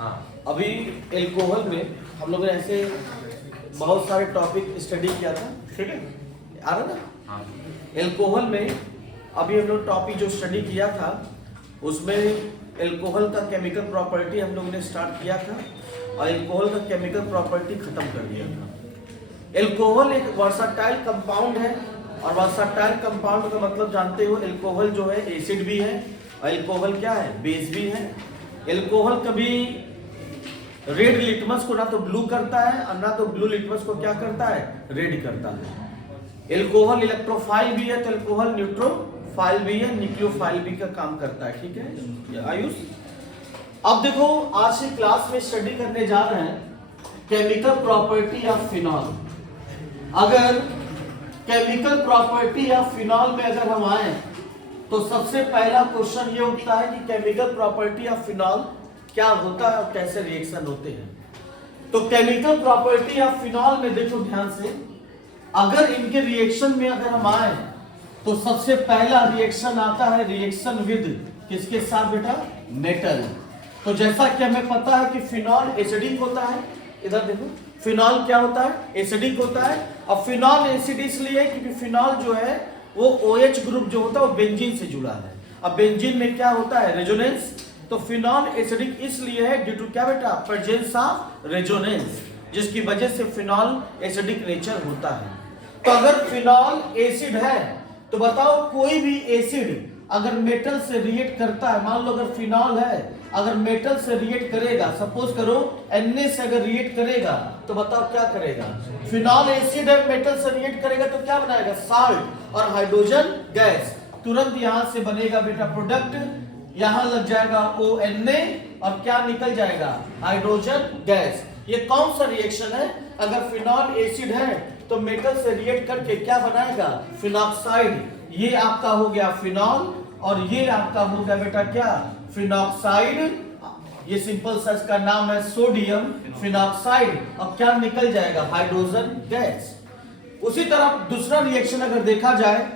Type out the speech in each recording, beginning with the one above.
अभी एल्कोहल में हम लोगों ने ऐसे बहुत सारे टॉपिक स्टडी किया था, ठीक है, आ रहा ना। एल्कोहल में अभी हम लोग टॉपिक जो स्टडी किया था उसमें एल्कोहल का केमिकल प्रॉपर्टी हम लोगों ने स्टार्ट किया था और एल्कोहल का केमिकल प्रॉपर्टी खत्म कर दिया था। एल्कोहल एक वर्साटाइल कंपाउंड है और वर्साटाइल कंपाउंड का मतलब जानते हो, एल्कोहल जो है एसिड भी है और एल्कोहल क्या है, बेस भी है। एल्कोहल कभी रेड लिटमस को ना तो ब्लू करता है और ना तो ब्लू लिटमस को क्या करता है, रेड करता है। एल्कोहल इलेक्ट्रोफाइल भी है तो एल्कोहल न्यूट्रोफाइल भी है, न्यूक्लियोफाइल भी का काम करता है, ठीक है आयुष। अब देखो आज की क्लास में स्टडी करने जा रहे हैं केमिकल प्रॉपर्टी ऑफ फिनॉल। अगर केमिकल प्रॉपर्टी ऑफ फिनॉल में अगर हम आए तो सबसे पहला क्वेश्चन ये उठता है कि केमिकल प्रॉपर्टी ऑफ फिनॉल क्या होता है और कैसे रिएक्शन होते हैं। तो केमिकल प्रॉपर्टी ऑफ फिनॉल में देखो ध्यान से, अगर इनके रिएक्शन में अगर हम आए तो सबसे पहला रिएक्शन आता है रिएक्शन विद किसके साथ बेटा, मेटल। तो जैसा कि हमें पता है कि फिनॉल एसिडिक होता है, इधर देखो फिनॉल क्या होता है, एसिडिक होता है। और फिनॉल एसिड इसलिए क्योंकि फिनॉल जो है वो OH ग्रुप जो होता है वो बेंजीन से जुड़ा है। अब बेंजीन में क्या होता है, रेजोनेंस। तो फिनॉल एसिडिक इसलिए है ड्यू टू क्या बेटा, प्रेजेंस ऑफ रेजोनेंस, जिसकी वजह से फिनॉल एसिडिक नेचर होता है। तो अगर फिनॉल एसिड है तो बताओ कोई भी एसिड अगर मेटल से रिएक्ट करता है, मान लो अगर फिनॉल है अगर मेटल से रिएक्ट करेगा, सपोज करो Na से अगर रिएक्ट करेगा तो बताओ क्या करेगा, फिनॉल एसिड है मेटल से रिएक्ट करेगा तो क्या बनाएगा, साल्ट और हाइड्रोजन गैस। तुरंत यहां से बनेगा बेटा प्रोडक्ट, यहां लग जाएगा ONA और क्या निकल जाएगा, हाइड्रोजन गैस। ये कौन सा रिएक्शन है, अगर फिनॉल एसिड है तो मेटल से रिएक्ट करके क्या बनाएगा, फिनॉक्साइड। ये आपका हो गया फिनॉल और ये आपका हो गया बेटा क्या, फिनॉक्साइड। ये सिंपल सा इसका नाम है सोडियम फिनॉक्साइड और क्या निकल जाएगा, हाइड्रोजन गैस। उसी तरह दूसरा रिएक्शन अगर देखा जाए,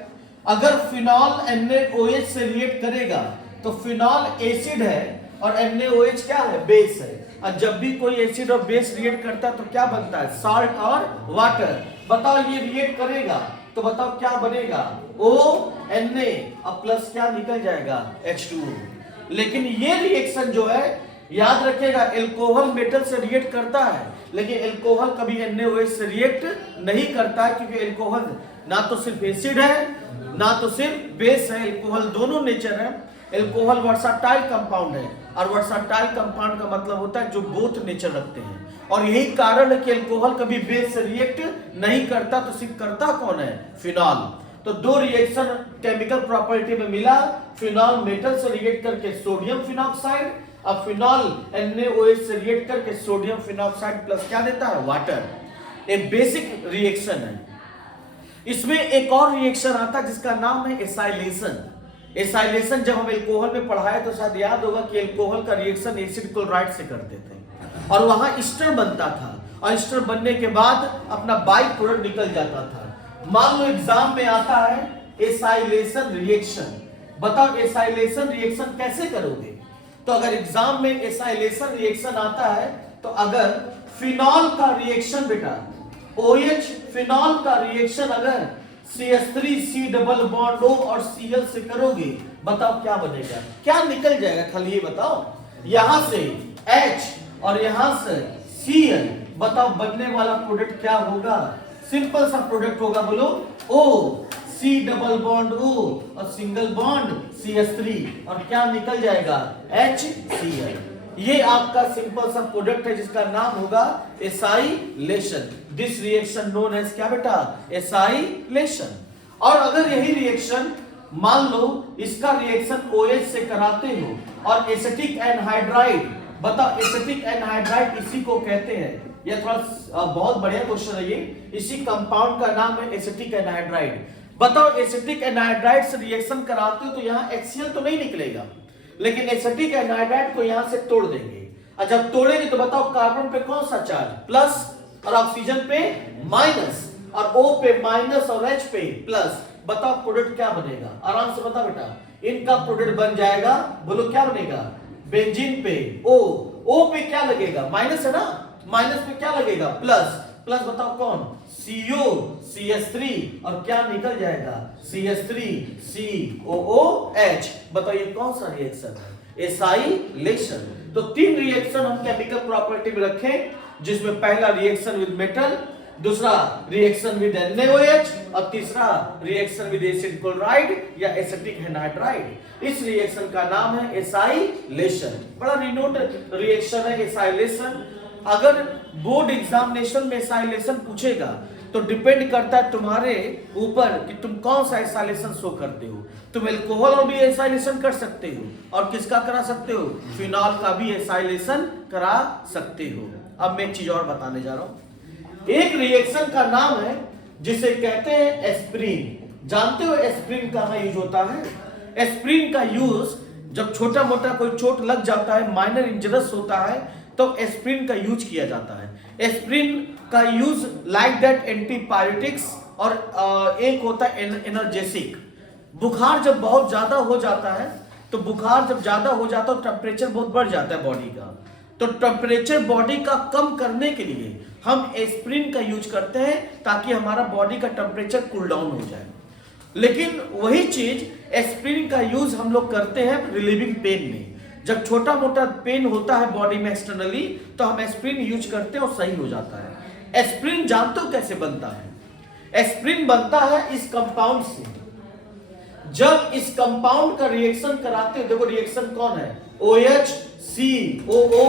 अगर फिनॉल NaOH से रिएक्ट करेगा तो फिनॉल एसिड है और NaOH क्या है, बेस है। और जब भी कोई एसिड और बेस रिएक्ट करता है तो क्या बनता है, साल्ट और वाटर। बताओ ये रिएक्ट करेगा तो बताओ क्या बनेगा, ONA और प्लस क्या निकल जाएगा, H2O। लेकिन ये रिएक्शन जो है याद रखिएगा, एल्कोहल मेटल से रिएक्ट करता है लेकिन एल्कोहल कभी NaOH से रिएक्ट नहीं करता है, क्योंकि एल्कोहल ना तो सिर्फ एसिड है ना तो सिर्फ बेस है, एल्कोहल दोनों नेचर है। एल्कोहल वर्साटाइल कंपाउंड है और वर्साटाइल कंपाउंड का मतलब होता है जो बोथ नेचर रखते हैं। और यही कारण है कि एल्कोहल कभी बेस से रिएक्ट नहीं करता, तो सिर्फ करता कौन है, फिनॉल। तो दो रिएक्शन केमिकल प्रॉपर्टी में मिला, फिनॉल मेटल से रिएक्ट करके सोडियम फिनॉक्साइड और फिनॉल NaOH से रिएक्ट करके सोडियम फिनॉक्साइड प्लस क्या देता है, वाटर। एक बेसिक रिएक्शन है। इसमें एक और रिएक्शन आता है जिसका नाम है एसाइलेशन। एसाइलेशन जब हम एल्कोहल में पढ़ाए तो शायद याद होगा कि एल्कोहल का रिएक्शन एसिड क्लोराइड से करते थे और वहां ईस्टर बनता था और ईस्टर बनने के बाद अपना बाई प्रोडक्ट निकल जाता था। मान लो एग्जाम में आता है एसाइलेशन रिएक्शन, बताओ एसाइलेशन रिएक्शन कैसे करोगे। तो अगर एग्जाम में एसाइलेशन रिएक्शन आता है तो अगर फिनॉल का रिएक्शन बेटा OH फिनॉल का रिएक्शन अगर CH3C डबल बॉन्ड O और Cl से करोगे, बताओ क्या बनेगा, क्या निकल जाएगा, खाली ये बताओ। यहां से H और यहां से Cl, बताओ बनने वाला प्रोडक्ट क्या होगा, सिंपल सा प्रोडक्ट होगा, बोलो O C double bond O और सिंगल बॉन्ड CH3 और क्या निकल जाएगा, HCl। ये आपका सिंपल सा प्रोडक्ट है जिसका नाम होगा acylation. This reaction known as क्या बेटा, एसाइलेशन। और अगर यही रिएक्शन मान लो इसका रिएक्शन OH से कराते हो और एसिटिक एनहाइड्राइड, बताओ एसिटिक एनहाइड्राइड इसी को कहते हैं, ये थोड़ा बहुत बढ़िया क्वेश्चन है ये, इसी कंपाउंड का नाम है एसिटिक एनहाइड्राइड। बताओ एसिटिक एनहाइड्राइड से रिएक्शन कराते हो तो यहाँ HCl तो नहीं निकलेगा, लेकिन एसिटिक एनहाइड्राइड को यहां से तोड़ देंगे और जब तोड़ेंगे तो बताओ कार्बन पे कौन सा चार्ज, प्लस, और ऑक्सीजन पे माइनस, और O पे माइनस और H पे प्लस। बताओ प्रोडक्ट क्या बनेगा, आराम से बता बेटा, इनका प्रोडक्ट बन जाएगा, बोलो क्या बनेगा, बेंजीन पे O O पे क्या लगेगा, माइनस है ना, माइनस पे क्या लगेगा, प्लस, प्लस बताओ कौन, CO CH3 और क्या निकल जाएगा, CH3 COOH। बताओ ये कौन सा रिएक्शन है, एसाइलेशन। तो तीन रिएक्शन हम केमिकल प्रॉपर्टी में रखें, जिसमें पहला रिएक्शन विद मेटल, दूसरा रिएक्शन विद NaOH और तीसरा रिएक्शन विद एसिड क्लोराइड या एसिटिक एनहाइड्राइड। इस रिएक्शन का नाम है एसाइलेशन। बड़ा रिनोड रिएक्शन है एसाइलेशन। अगर बोर्ड एग्जामिनेशन में एसाइलेशन पूछेगा तो डिपेंड करता है तुम्हारे ऊपर कि तुम कौन सा एसाइलेशन शो करते हो। तुम एल्कोहल और भी एसाइलेशन कर सकते हो और किसका करा सकते हो, फिनॉल का भी एसाइलेशन करा सकते हो। अब मैं एक चीज और बताने जा रहा हूं। एक रिएक्शन का नाम है जिसे कहते हैं एस्प्रीन। जानते हो एस्प्रीन कहां यूज होता है? एस्प्रीन का यूज जब छोटा मोटा कोई चोट लग जाता है, माइनर इंजरस होता है, तो एस्प्रीन का यूज किया जाता है। एस्प्रीन का यूज लाइक दैट एंटीपायरेटिक्स और एक होता है एनर्जेसिक। बुखार जब बहुत ज्यादा हो जाता है, तो बुखार जब ज्यादा हो जाता है टेम्परेचर बहुत बढ़ जाता है बॉडी का, तो टेम्परेचर बॉडी का कम करने के लिए हम एस्प्रीन का यूज करते हैं ताकि हमारा बॉडी का टेम्परेचर कूल डाउन हो जाए। लेकिन वही चीज एस्प्रीन का यूज हम लोग करते हैं रिलीविंग पेन में। जब छोटा मोटा पेन होता है बॉडी में एक्सटर्नली, तो हम एस्प्रीन यूज करते हैं और सही हो जाता है। एस्प्रीन जानते हो कैसे बनता है? एस्प्रीन बनता है इस कंपाउंड से। जब इस कंपाउंड का रिएक्शन कराते हो, देखो रिएक्शन कौन है, OH COO